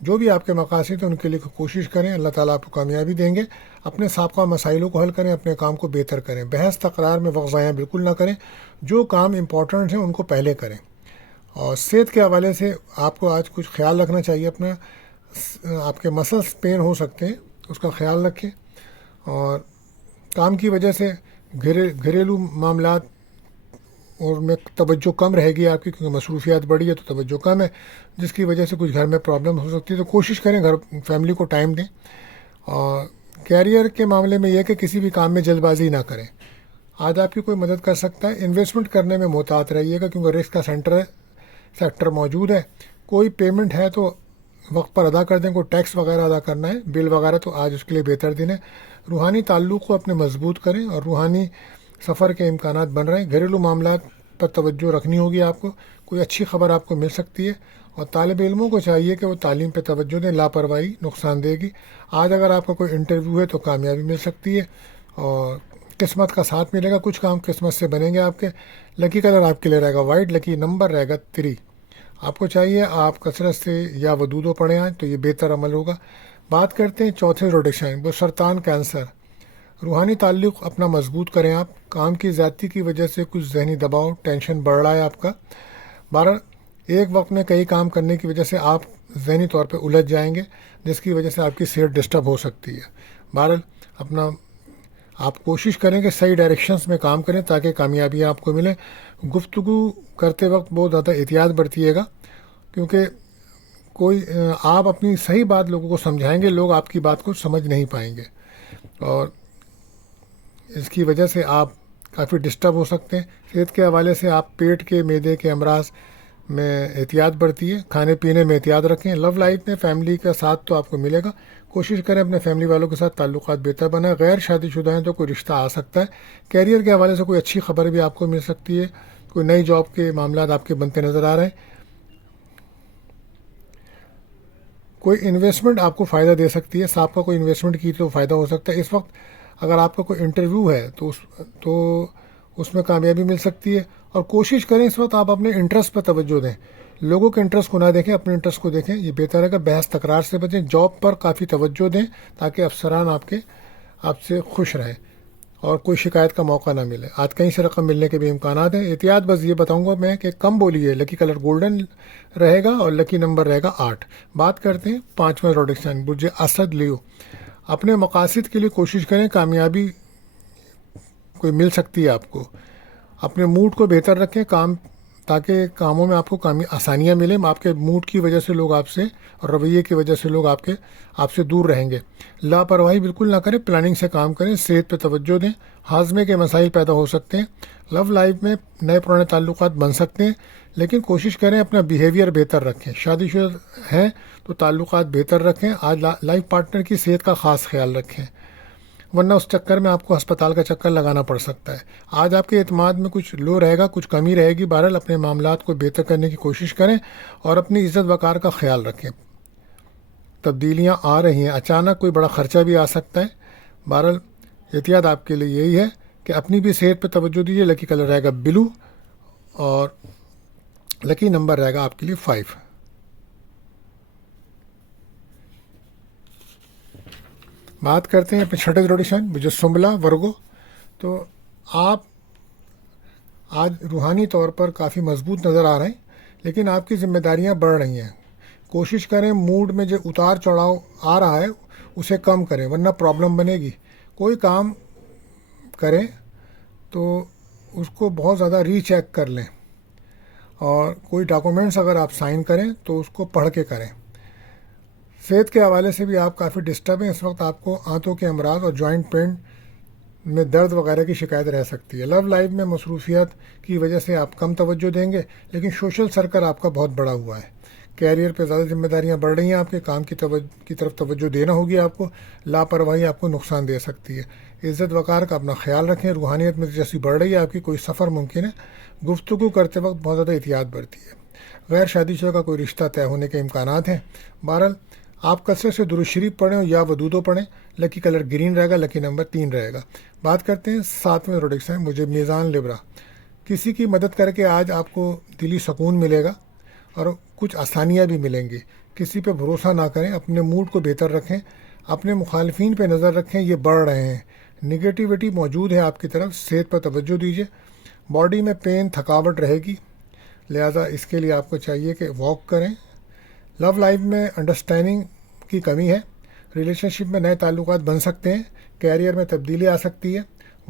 جو بھی آپ کے مقاصد ہیں ان کے لیے کوشش کریں، اللہ تعالیٰ آپ کو کامیابی دیں گے۔ اپنے سابقہ مسائلوں کو حل کریں، اپنے کام کو بہتر کریں، بحث تکرار میں وقت ضائع بالکل نہ کریں، جو کام امپورٹنٹ ہیں ان کو پہلے کریں۔ اور صحت کے حوالے سے آپ کو آج کچھ خیال رکھنا چاہیے اپنا، آپ کے مسلس پین ہو سکتے ہیں، اس کا خیال رکھیں۔ اور کام کی وجہ سے گھریلو معاملات اور میں توجہ کم رہے گی آپ کی، کیونکہ مصروفیات بڑھی ہے تو توجہ کم ہے، جس کی وجہ سے کچھ گھر میں پرابلم ہو سکتی ہے۔ تو کوشش کریں گھر فیملی کو ٹائم دیں۔ اور کیریئر کے معاملے میں یہ کہ کسی بھی کام میں جلد بازی نہ کریں۔ آج آپ کی کوئی مدد کر سکتا ہے، انویسٹمنٹ کرنے میں محتاط رہیے گا، کیونکہ رسک کا سیکٹر موجود ہے۔ کوئی پیمنٹ ہے تو وقت پر ادا کر دیں، کوئی ٹیکس وغیرہ ادا کرنا ہے، بل وغیرہ، تو آج اس کے لیے بہتر دن ہے۔ روحانی تعلق کو اپنے مضبوط کریں اور روحانی سفر کے امکانات بن رہے ہیں۔ گھریلو معاملات پر توجہ رکھنی ہوگی آپ کو، کوئی اچھی خبر آپ کو مل سکتی ہے۔ اور طالب علموں کو چاہیے کہ وہ تعلیم پہ توجہ دیں، لاپرواہی نقصان دے گی۔ آج اگر آپ کا کوئی انٹرویو ہے تو کامیابی مل سکتی ہے اور قسمت کا ساتھ ملے گا، کچھ کام قسمت سے بنیں گے آپ کے۔ لکی کلر آپ کے لیے رہے گا وائٹ، لکی نمبر رہے گا 3۔ آپ کو چاہیے آپ کثرت سے یا ودودو پڑھیں آج، تو یہ بہتر عمل ہوگا۔ بات کرتے ہیں چوتھے روڈکشن، وہ سرطان کینسر۔ روحانی تعلق اپنا مضبوط کریں آپ۔ کام کی زیادتی کی وجہ سے کچھ ذہنی دباؤ، ٹینشن بڑھ رہا ہے آپ کا۔ بارہ ایک وقت میں کئی کام کرنے کی وجہ سے آپ ذہنی طور پہ الجھ جائیں گے، جس کی وجہ سے آپ کی صحت ڈسٹرب ہو سکتی ہے۔ بہرحال آپ کوشش کریں کہ صحیح ڈائریکشنز میں کام کریں تاکہ کامیابی آپ کو ملے۔ گفتگو کرتے وقت بہت زیادہ احتیاط برتیے گا، کیونکہ آپ اپنی صحیح بات لوگوں کو سمجھائیں گے، لوگ آپ کی بات کو سمجھ نہیں پائیں گے، اور اس کی وجہ سے آپ کافی ڈسٹرب ہو سکتے ہیں۔ صحت کے حوالے سے آپ پیٹ کے، معدے کے امراض میں احتیاط برتیے، کھانے پینے میں احتیاط رکھیں۔ لو لائف میں فیملی کا ساتھ تو آپ کو ملے گا، کوشش کریں اپنے فیملی والوں کے ساتھ تعلقات بہتر بنائیں۔ غیر شادی شدہ ہیں تو کوئی رشتہ آ سکتا ہے۔ کیریئر کے حوالے سے کوئی اچھی خبر بھی آپ کو مل سکتی ہے، کوئی نئی جاب کے معاملات آپ کے بنتے نظر آ رہے ہیں۔ کوئی انویسٹمنٹ آپ کو فائدہ دے سکتی ہے، صاحب کا کوئی انویسٹمنٹ کی تو فائدہ ہو سکتا ہے۔ اس وقت اگر آپ کا کوئی انٹرویو ہے تو اس میں کامیابی مل سکتی ہے۔ اور کوشش کریں اس وقت آپ اپنے انٹرسٹ پر توجہ دیں، لوگوں کے انٹرسٹ کو نہ دیکھیں، اپنے انٹرسٹ کو دیکھیں، یہ بہتر ہے کہ بحث تکرار سے بچیں۔ جاب پر کافی توجہ دیں تاکہ افسران آپ سے خوش رہیں اور کوئی شکایت کا موقع نہ ملے۔ آج کہیں سے رقم ملنے کے بھی امکانات ہیں۔ احتیاط بس یہ بتاؤں گا میں کہ کم بولیے، لکی کلر گولڈن رہے گا اور لکی نمبر رہے گا 8۔ بات کرتے ہیں پانچواں روڈکشن، برج اسد لیو۔ اپنے مقاصد کے لیے کوشش کریں، کامیابی کوئی مل سکتی ہے آپ کو۔ اپنے موڈ کو بہتر رکھیں، تاکہ کاموں میں آپ کو آسانیاں ملیں۔ آپ کے موڈ کی وجہ سے لوگ آپ سے، اور رویے کی وجہ سے لوگ آپ سے دور رہیں گے۔ لاپرواہی بالکل نہ کریں، پلاننگ سے کام کریں، صحت پہ توجہ دیں۔ ہاضمے کے مسائل پیدا ہو سکتے ہیں۔ لو لائف میں نئے پرانے تعلقات بن سکتے ہیں، لیکن کوشش کریں اپنا بیہیویئر بہتر رکھیں۔ شادی شدہ ہیں تو تعلقات بہتر رکھیں۔ آج لائف پارٹنر کی صحت کا خاص خیال رکھیں، ورنہ اس چکر میں آپ کو ہسپتال کا چکر لگانا پڑ سکتا ہے۔ آج آپ کے اعتماد میں کچھ لو رہے گا، کچھ کمی رہے گی۔ بہرحال اپنے معاملات کو بہتر کرنے کی کوشش کریں اور اپنی عزت وقار کا خیال رکھیں۔ تبدیلیاں آ رہی ہیں، اچانک کوئی بڑا خرچہ بھی آ سکتا ہے۔ بہرحال احتیاط آپ کے لیے یہی ہے کہ اپنی بھی صحت پہ توجہ دیجیے۔ لکی کلر رہے گا بلو اور لکی نمبر رہے گا آپ کے لیے 5۔ بات کرتے ہیں اپنے چھٹے روڈیشن جو سنبلا ورگو۔ تو آپ آج روحانی طور پر کافی مضبوط نظر آ رہے ہیں، لیکن آپ کی ذمہ داریاں بڑھ رہی ہیں۔ کوشش کریں موڈ میں جو اتار چڑھاؤ آ رہا ہے اسے کم کریں، ورنہ پرابلم بنے گی۔ کوئی کام کریں تو اس کو بہت زیادہ ری چیک کر لیں، اور کوئی ڈاکومنٹس اگر آپ سائن کریں تو اس کو پڑھ کے کریں۔ صحت کے حوالے سے بھی آپ کافی ڈسٹرب ہیں۔ اس وقت آپ کو آنتوں کے امراض اور جوائنٹ پین میں درد وغیرہ کی شکایت رہ سکتی ہے۔ لو لائف میں مصروفیات کی وجہ سے آپ کم توجہ دیں گے، لیکن سوشل سرکل آپ کا بہت بڑا ہوا ہے۔ کیریئر پہ زیادہ ذمہ داریاں بڑھ رہی ہیں، آپ کے کام کی طرف توجہ دینا ہوگی آپ کو۔ لاپرواہی آپ کو نقصان دے سکتی ہے۔ عزت وقار کا اپنا خیال رکھیں۔ روحانیت میں جیسی بڑھ رہی ہے آپ کی، کوئی سفر ممکن ہے۔ گفتگو کرتے وقت بہت زیادہ احتیاط برتی ہے۔ غیر شادی شدہ کا کوئی رشتہ طے ہونے کے امکانات ہیں۔ بہرحال آپ کثرت سے درود شریف پڑھیں یا ودودو پڑھیں۔ لکی کلر گرین رہے گا، لکی نمبر 3 رہے گا۔ بات کرتے ہیں 7ویں روڈکشن، مجھے میزان لبرا۔ کسی کی مدد کر کے آج آپ کو دلی سکون ملے گا اور کچھ آسانیاں بھی ملیں گی۔ کسی پہ بھروسہ نہ کریں، اپنے موڈ کو بہتر رکھیں، اپنے مخالفین پہ نظر رکھیں، یہ بڑھ رہے ہیں، نگیٹیوٹی موجود ہے آپ کی طرف، صحت پر توجہ دیجیے، باڈی میں پین تھکاوٹ رہے گی، لہٰذا اس کے لیے آپ کو چاہیے کہ واک کریں۔ لو لائف میں انڈرسٹینڈنگ کی کمی ہے، ریلیشن شپ میں نئے تعلقات بن سکتے ہیں، کیریئر میں تبدیلی آ سکتی ہے،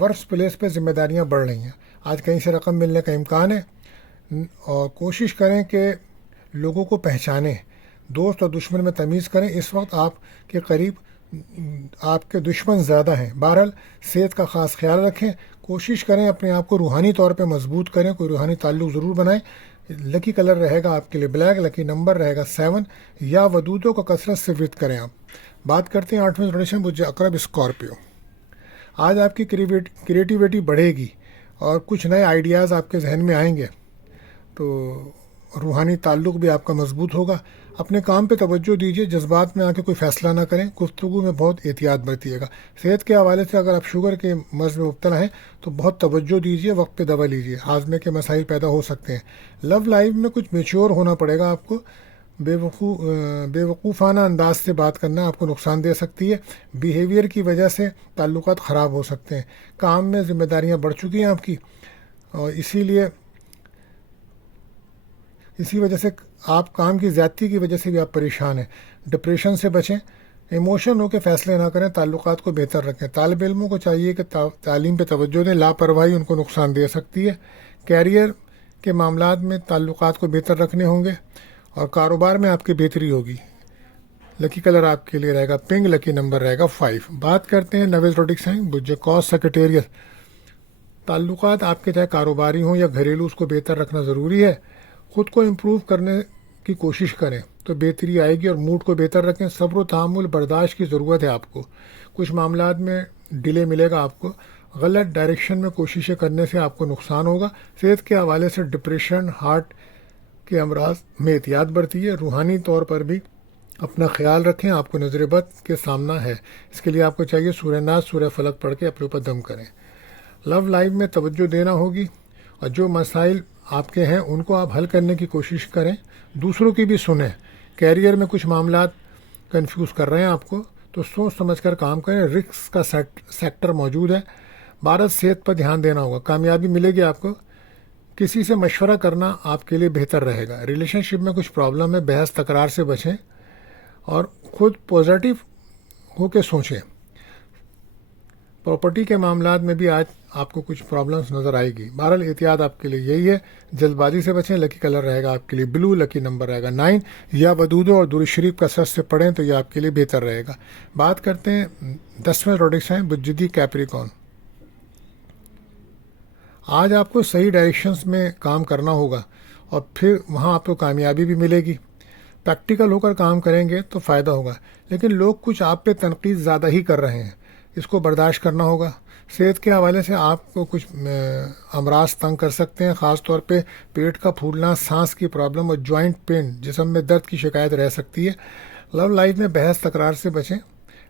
ورک پلیس پہ ذمہ داریاں بڑھ رہی ہیں، آج کہیں سے رقم ملنے کا امکان ہے، اور کوشش کریں کہ لوگوں کو پہچانیں، دوست اور دشمن میں تمیز کریں، اس وقت آپ کے قریب آپ کے دشمن زیادہ ہیں۔ بہرحال صحت کا خاص خیال رکھیں، کوشش کریں اپنے آپ کو روحانی طور پہ مضبوط کریں، کوئی روحانی تعلق ضرور بنائیں۔ لکی کلر رہے گا آپ کے لیے بلیک، لکی نمبر رہے گا 7، یا ودودوں کو کثرت سے ورد کریں۔ آپ بات کرتے ہیں 8ویں روٹیشن برج عقرب اسکارپیو۔ آج آپ کی کریٹیوٹی بڑھے گی اور کچھ نئے آئیڈیاز آپ کے ذہن میں آئیں گے، تو روحانی تعلق بھی آپ کا مضبوط ہوگا۔ اپنے کام پہ توجہ دیجیے، جذبات میں آ کے کوئی فیصلہ نہ کریں، گفتگو میں بہت احتیاط برتیے گا۔ صحت کے حوالے سے اگر آپ شوگر کے مرض میں مبتلا ہیں تو بہت توجہ دیجیے، وقت پہ دوا لیجیے، ہاضمے کے مسائل پیدا ہو سکتے ہیں۔ لو لائف میں کچھ میچور ہونا پڑے گا آپ کو، بے وقوفانہ انداز سے بات کرنا آپ کو نقصان دے سکتی ہے، بیہیویئر کی وجہ سے تعلقات خراب ہو سکتے ہیں، کام میں ذمہ داریاں بڑھ چکی ہیں آپ کی، اور اسی وجہ سے آپ کام کی زیادتی کی وجہ سے بھی آپ پریشان ہیں۔ ڈپریشن سے بچیں، ایموشن ہو کے فیصلے نہ کریں، تعلقات کو بہتر رکھیں۔ طالب علموں کو چاہیے کہ تعلیم پہ توجہ دیں، لاپرواہی ان کو نقصان دے سکتی ہے۔ کیریئر کے معاملات میں تعلقات کو بہتر رکھنے ہوں گے، اور کاروبار میں آپ کی بہتری ہوگی۔ لکی کلر آپ کے لیے رہے گا پنک، لکی نمبر رہے گا 5۔ بات کرتے ہیں 9ویں زوڈک سائن برج قوس سیکریٹریس۔ تعلقات آپ کے چاہے کاروباری ہوں یا گھریلو، اس کو بہتر رکھنا ضروری ہے۔ خود کو امپروو کرنے کی کوشش کریں تو بہتری آئے گی، اور موڈ کو بہتر رکھیں۔ صبر و تحمل برداشت کی ضرورت ہے آپ کو، کچھ معاملات میں ڈیلے ملے گا آپ کو، غلط ڈائریکشن میں کوششیں کرنے سے آپ کو نقصان ہوگا۔ صحت کے حوالے سے ڈپریشن، ہارٹ کے امراض میں احتیاط برتیے، روحانی طور پر بھی اپنا خیال رکھیں، آپ کو نظر بد کے سامنا ہے، اس کے لیے آپ کو چاہیے سورہ ناس، سورہ فلق پڑھ کے اپنے اوپر دم کریں۔ لو لائف میں توجہ دینا ہوگی، اور جو مسائل آپ کے ہیں ان کو آپ حل کرنے کی کوشش کریں، دوسروں کی بھی سنیں۔ کیریئر میں کچھ معاملات کنفیوز کر رہے ہیں آپ کو، تو سوچ سمجھ کر کام کریں، رسک کا سیکٹر موجود ہے۔ بھارت صحت پر دھیان دینا ہوگا، کامیابی ملے گی آپ کو۔ کسی سے مشورہ کرنا آپ کے لیے بہتر رہے گا۔ ریلیشن شپ میں کچھ پرابلم ہے، بحث تکرار سے بچیں، اور خود پازیٹیو ہو کے سوچیں۔ پراپرٹی کے معاملات میں بھی آج آپ کو کچھ پرابلمس نظر آئے گی، بہرحال احتیاط آپ کے لیے یہی ہے، جلد بازی سے بچیں۔ لکی کلر رہے گا آپ کے لیے بلو، لکی نمبر رہے گا 9، یا ودودوں اور درود شریف کثرت سے پڑھیں تو یہ آپ کے لیے بہتر رہے گا۔ بات کرتے ہیں 10ویں زوڈک سائن برج کیپریکارن۔ آج آپ کو صحیح ڈائریکشنز میں کام کرنا ہوگا، اور پھر وہاں آپ کو کامیابی بھی ملے گی۔ پریکٹیکل ہو کر کام کریں گے تو فائدہ ہوگا، لیکن لوگ کچھ آپ پہ تنقید زیادہ ہی کر رہے ہیں، اس کو برداشت کرنا ہوگا۔ صحت کے حوالے سے آپ کو کچھ امراض تنگ کر سکتے ہیں، خاص طور پہ پیٹ کا پھولنا، سانس کی پرابلم اور جوائنٹ پین، جسم میں درد کی شکایت رہ سکتی ہے۔ لو لائف میں بحث تکرار سے بچیں،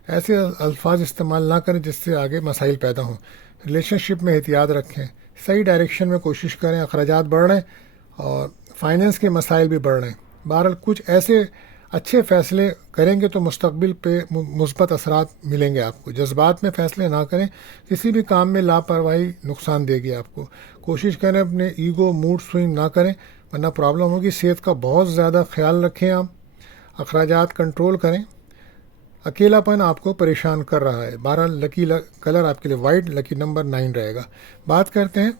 ایسے الفاظ استعمال نہ کریں جس سے آگے مسائل پیدا ہوں۔ ریلیشن شپ میں احتیاط رکھیں، صحیح ڈائریکشن میں کوشش کریں، اخراجات بڑھ رہے ہیں اور فائنینس کے مسائل بھی بڑھ رہے ہیں۔ بہرحال کچھ ایسے اچھے فیصلے کریں گے تو مستقبل پہ مثبت اثرات ملیں گے آپ کو۔ جذبات میں فیصلے نہ کریں، کسی بھی کام میں لاپرواہی نقصان دے گی آپ کو۔ کوشش کریں اپنے ایگو موڈ سوئنگ نہ کریں، ورنہ پرابلم ہوگی۔ صحت کا بہت زیادہ خیال رکھیں، آپ اخراجات کنٹرول کریں۔ اکیلا پن آپ کو پریشان کر رہا ہے، بہرحال لکی کلر آپ کے لیے وائٹ، لکی نمبر 9 رہے گا۔ بات کرتے ہیں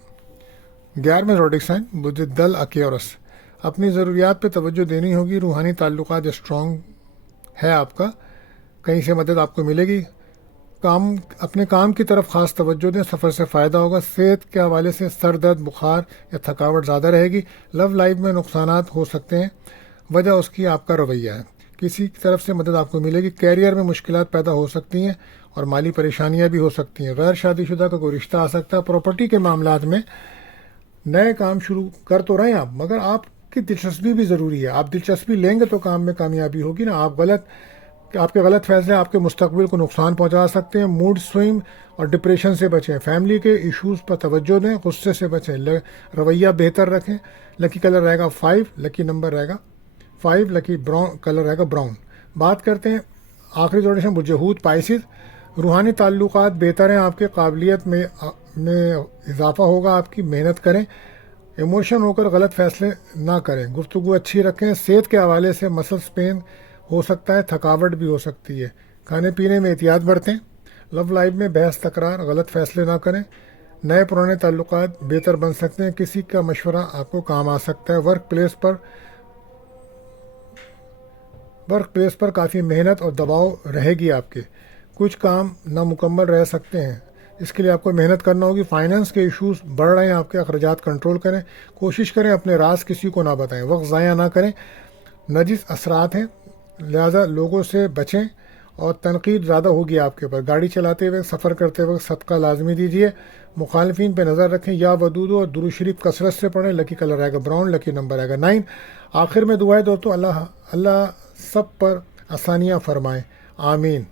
11ویں زوڈک سائن برج دل اکیورس۔ اپنی ضروریات پہ توجہ دینی ہوگی، روحانی تعلقات اسٹرانگ ہے آپ کا، کہیں سے مدد آپ کو ملے گی۔ اپنے کام کی طرف خاص توجہ دیں، سفر سے فائدہ ہوگا۔ صحت کے حوالے سے سر درد، بخار یا تھکاوٹ زیادہ رہے گی۔ لو لائف میں نقصانات ہو سکتے ہیں، وجہ اس کی آپ کا رویہ ہے، کسی کی طرف سے مدد آپ کو ملے گی۔ کیریئر میں مشکلات پیدا ہو سکتی ہیں اور مالی پریشانیاں بھی ہو سکتی ہیں۔ غیر شادی شدہ کا کوئی رشتہ آ سکتا ہے۔ پراپرٹی کے معاملات میں نئے کام شروع کر تو رہے ہیں آپ، مگر آپ کی دلچسپی بھی ضروری ہے۔ آپ دلچسپی لیں گے تو کام میں کامیابی ہوگی نا۔ آپ کے غلط فیصلے آپ کے مستقبل کو نقصان پہنچا سکتے ہیں۔ موڈ سوئنگ اور ڈپریشن سے بچیں، فیملی کے ایشوز پر توجہ دیں، غصے سے بچیں، رویہ بہتر رکھیں۔ لکی کلر رہے گا 5، لکی نمبر رہے گا 5 لکی براؤن کلر رہے گا براؤن. بات کرتے ہیں آخری ڈونیشن بجہود پائسز. روحانی تعلقات بہتر ہیں, آپ کے قابلیت میں اضافہ ہوگا, آپ کی محنت کریں, ایموشن ہو کر غلط فیصلے نہ کریں, گفتگو اچھی رکھیں. صحت کے حوالے سے مسلس پین ہو سکتا ہے, تھکاوٹ بھی ہو سکتی ہے, کھانے پینے میں احتیاط برتیں. لو لائف میں بحث تکرار غلط فیصلے نہ کریں. نئے پرانے تعلقات بہتر بن سکتے ہیں, کسی کا مشورہ آپ کو کام آ سکتا ہے. ورک پلیس پر کافی محنت اور دباؤ رہے گی آپ کے, کچھ کام نامکمل رہ سکتے ہیں, اس کے لیے آپ کو محنت کرنا ہوگی. فائنانس کے ایشوز بڑھ رہے ہیں, آپ کے اخراجات کنٹرول کریں, کوشش کریں اپنے راز کسی کو نہ بتائیں, وقت ضائع نہ کریں. نجس اثرات ہیں لہذا لوگوں سے بچیں, اور تنقید زیادہ ہوگی آپ کے اوپر. گاڑی چلاتے ہوئے سفر کرتے وقت صدقہ لازمی دیجیے. مخالفین پہ نظر رکھیں. یا ودود اور درود شریف کثرت سے پڑھیں. لکی کلر آئے گا براؤن, لکی نمبر آئے گا 9. آخر میں دعا ہے دوستو, اللہ سب پر آسانیاں فرمائیں, آمین.